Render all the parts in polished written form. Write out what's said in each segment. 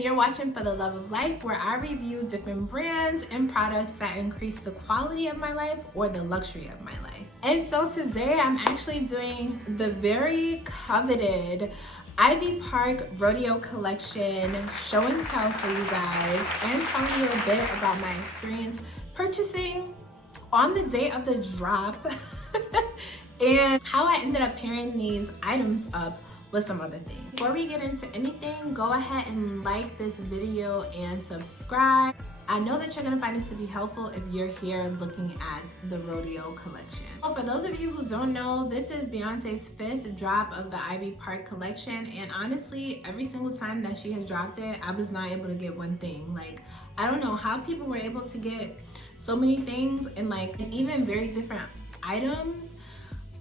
and you're watching For the Love of Life, where I review different brands and products that increase the quality of my life or the luxury of my life. And so today I'm actually doing the very coveted Ivy Park Rodeo Collection show and tell for you guys, and telling you a bit about my experience purchasing on the day of the drop and how I ended up pairing these items up with some other things. Before we get into anything, go ahead and like this video and subscribe. I know that you're gonna find it to be helpful if you're here looking at the rodeo collection. Well, for those of you who don't know, this is Beyonce's 5th drop of the Ivy Park collection, and honestly, every single time that she has dropped it, I was not able to get one thing. Like, I don't know how people were able to get so many things and even very different items.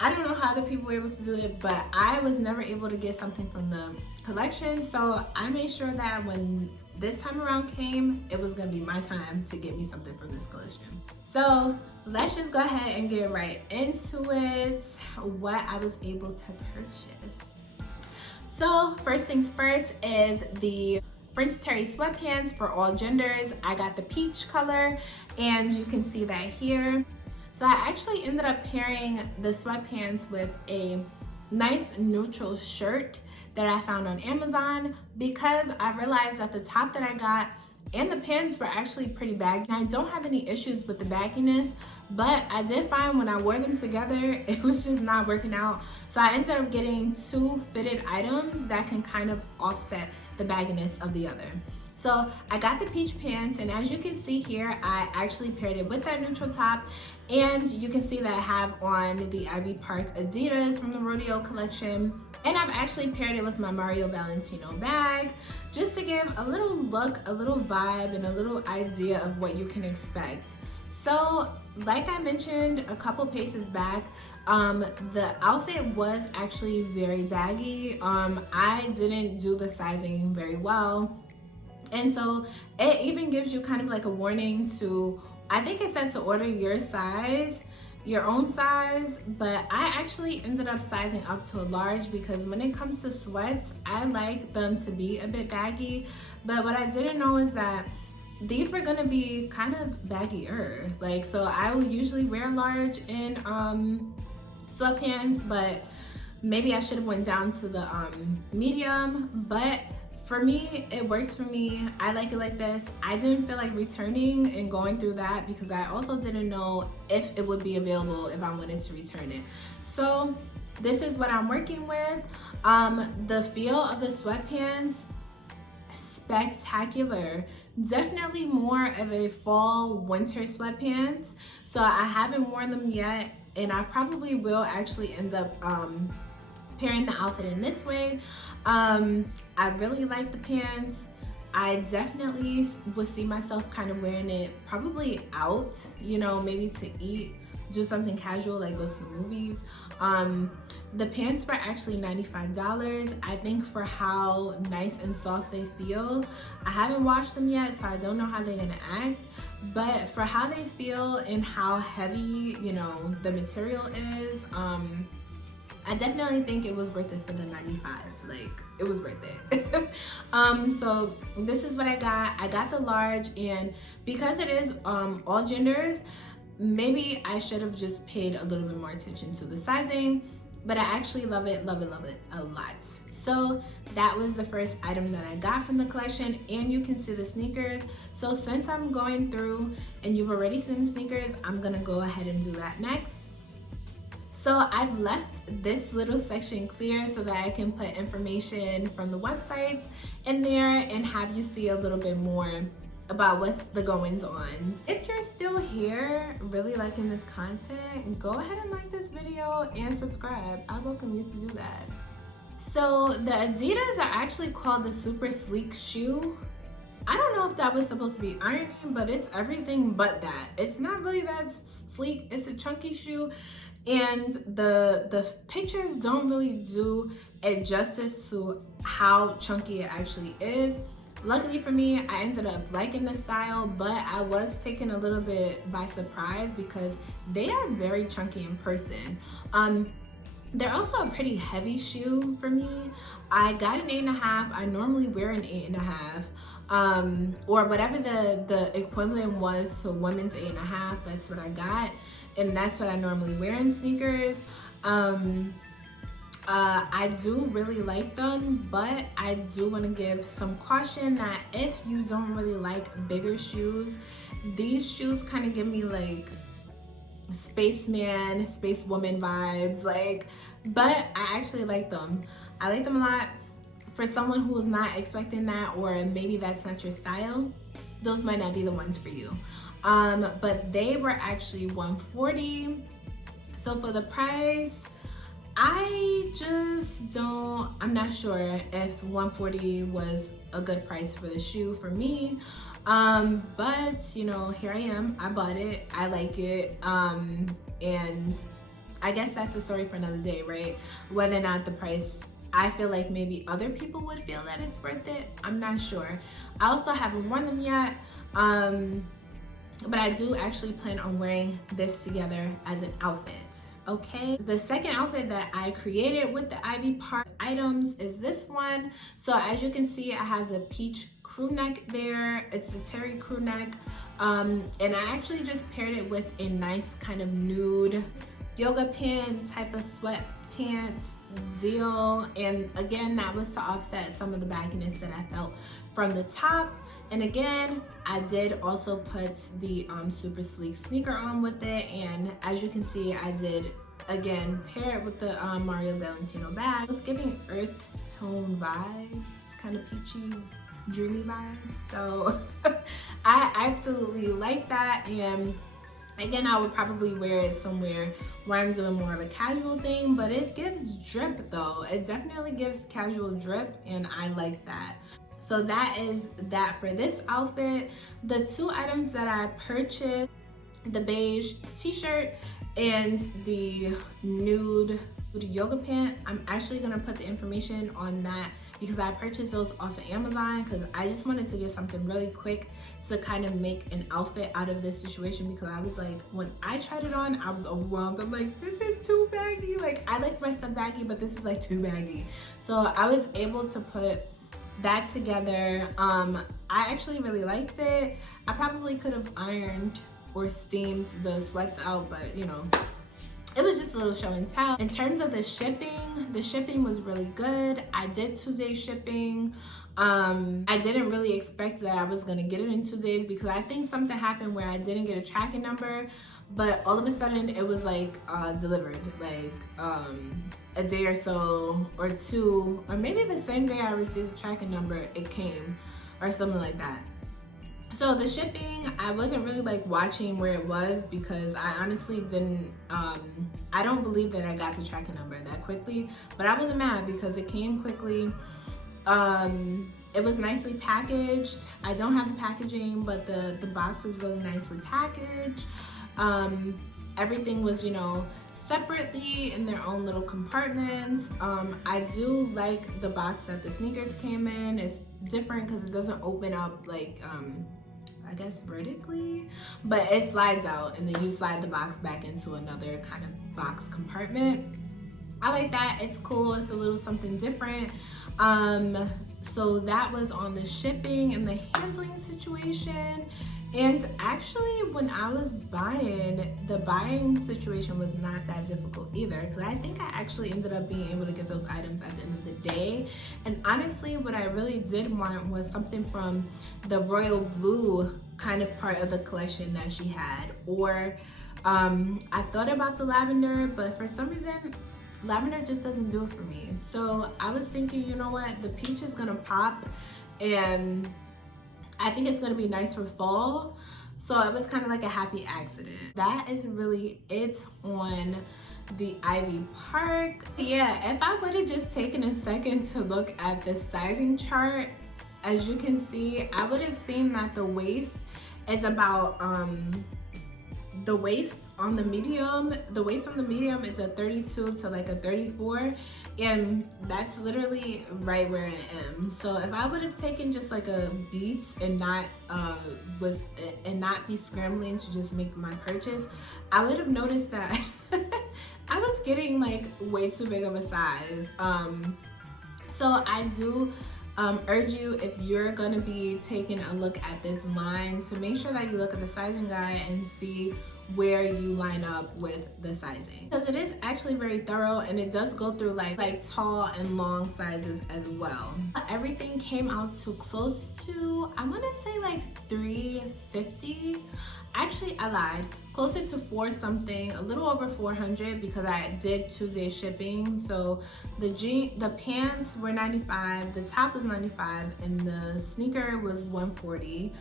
I don't know how other people were able to do it, but I was never able to get something from the collection. So I made sure that when this time around came, it was gonna be my time to get me something from this collection. So let's just go ahead and get right into it, what I was able to purchase. So first things first is the French terry sweatpants for all genders. I got the peach color, and you can see that here. So I actually ended up pairing the sweatpants with a nice neutral shirt that I found on Amazon, because I realized that the top that I got and the pants were actually pretty baggy. I don't have any issues with the bagginess, but I did find when I wore them together, it was just not working out. So I ended up getting 2 fitted items that can kind of offset the bagginess of the other. So I got the peach pants, and as you can see here, I actually paired it with that neutral top, and you can see that I have on the Ivy Park Adidas from the Rodeo Collection, and I've actually paired it with my Mario Valentino bag, just to give a little look, a little vibe, and a little idea of what you can expect. So like I mentioned a couple paces back, the outfit was actually very baggy. I didn't do the sizing very well. And so it even gives you kind of like a warning to, I think it said to order your size, your own size, but I actually ended up sizing up to a large, because when it comes to sweats, I like them to be a bit baggy. But what I didn't know is that these were gonna be kind of baggier. Like, so I will usually wear large in sweatpants, but maybe I should have went down to the medium, but for me, it works for me. I like it like this. I didn't feel like returning and going through that, because I also didn't know if it would be available if I wanted to return it. So this is what I'm working with. The feel of the sweatpants, spectacular. Definitely more of a fall winter sweatpants. So I haven't worn them yet, and I probably will actually end up pairing the outfit in this way. I really like the pants. I definitely would see myself kind of wearing it probably out, you know, maybe to eat, do something casual like go to the movies. The pants were actually $95. I think for how nice and soft they feel. I haven't washed them yet, so I don't know how they're gonna act, but for how they feel and how heavy, you know, the material is, I definitely think it was worth it for the $95. Like, it was worth it. So this is what I got. I got the large, and because it is all genders, maybe I should have just paid a little bit more attention to the sizing, but I actually love it a lot. So that was the first item that I got from the collection, and you can see the sneakers. So since I'm going through and you've already seen the sneakers, I'm gonna go ahead and do that next. So I've left this little section clear so that I can put information from the websites in there and have you see a little bit more about what's the goings on. If you're still here really liking this content, go ahead and like this video and subscribe. I welcome you to do that. So the Adidas are actually called the super sleek shoe. I don't know if that was supposed to be ironing, but it's everything but that. It's not really that sleek. It's a chunky shoe. And the pictures don't really do it justice to how chunky it actually is. Luckily for me, I ended up liking the style, but I was taken a little bit by surprise because they are very chunky in person. They're also a pretty heavy shoe for me. I got an 8.5. I normally wear an 8.5, or whatever the equivalent was to women's 8.5. That's what I got, and that's what I normally wear in sneakers. I do really like them, but I do want to give some caution that if you don't really like bigger shoes, these shoes kind of give me like spaceman, spacewoman vibes, like, but I actually like them. I like them a lot. For someone who is not expecting that, or maybe that's not your style, those might not be the ones for you. But they were actually $140. So for the price, I'm not sure if $140 was a good price for the shoe for me. But you know, here I am, I bought it, I like it, and I guess that's a story for another day, right? Whether or not the price, I feel like maybe other people would feel that it's worth it, I'm not sure. I also haven't worn them yet, but I do actually plan on wearing this together as an outfit. Okay, the second outfit that I created with the Ivy Park items is this one. So as you can see, I have the peach crew neck there. It's the terry crew neck, and I actually just paired it with a nice kind of nude yoga pant type of sweatpants deal, and again, that was to offset some of the bagginess that I felt from the top. And again, I did also put the super sleek sneaker on with it, and as you can see, I did again pair it with the Mario Valentino bag. It's giving earth tone vibes, kind of peachy, dreamy vibes. So I absolutely like that, and again, I would probably wear it somewhere where I'm doing more of a casual thing, but it gives drip though. It definitely gives casual drip, and I like that. So that is that for this outfit. The two items that I purchased, the beige t-shirt and the nude yoga pant, I'm actually gonna put the information on that because I purchased those off of Amazon because I just wanted to get something really quick to kind of make an outfit out of this situation, because I was like, when I tried it on, I was overwhelmed. I'm like, this is too baggy. Like, I like my stuff baggy, but this is like too baggy. So I was able to put that together. I actually really liked it. I probably could have ironed or steamed the sweats out, but you know, it was just a little show and tell. In terms of the shipping was really good. I did 2-day shipping. I didn't really expect that I was gonna get it in 2 days because I think something happened where I didn't get a tracking number, but all of a sudden it was like delivered, like a day or so or two, or maybe the same day I received the tracking number, it came, or something like that. So the shipping, I wasn't really like watching where it was because I honestly didn't, I don't believe that I got the tracking number that quickly, but I wasn't mad because it came quickly. It was nicely packaged. I don't have the packaging, but the box was really nicely packaged. Everything was, you know, separately in their own little compartments. I do like the box that the sneakers came in. It's different because it doesn't open up like, I guess vertically, but it slides out and then you slide the box back into another kind of box compartment. I like that. It's cool. It's a little something different. So that was on the shipping and the handling situation. And actually, when I was buying, the buying situation was not that difficult either, because I think I actually ended up being able to get those items at the end of the day. And honestly, what I really did want was something from the royal blue kind of part of the collection that she had, or I thought about the lavender, but for some reason lavender just doesn't do it for me. So I was thinking, you know what, the peach is gonna pop, and I think it's gonna be nice for fall. So it was kind of like a happy accident. That is really it on the Ivy Park. Yeah, if I would have just taken a second to look at the sizing chart, as you can see, I would have seen that the waist is about, the waist on the medium is a 32 to like a 34, and that's literally right where I am. So if I would have taken just like a beat and not be scrambling to just make my purchase, I would have noticed that I was was getting like way too big of a size. So I do urge you, if you're gonna be taking a look at this line, to make sure that you look at the sizing guide and see where you line up with the sizing, because it is actually very thorough and it does go through like tall and long sizes as well. Everything came out to close to, I want to say like $350. Actually, I lied, closer to 4 something, a little over 400, because I did 2-day shipping. So the pants were $95, the top was $95, and the sneaker was $140.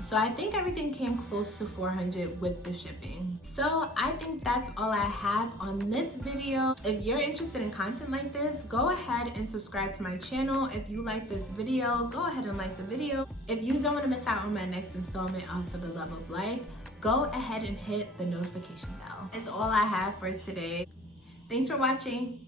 So I think everything came close to 400 with the shipping. So I think that's all I have on this video. If you're interested in content like this, go ahead and subscribe to my channel. If you like this video, go ahead and like the video. If you don't want to miss out on my next installment on For the Love of Life, go ahead and hit the notification bell. That's all I have for today. Thanks for watching.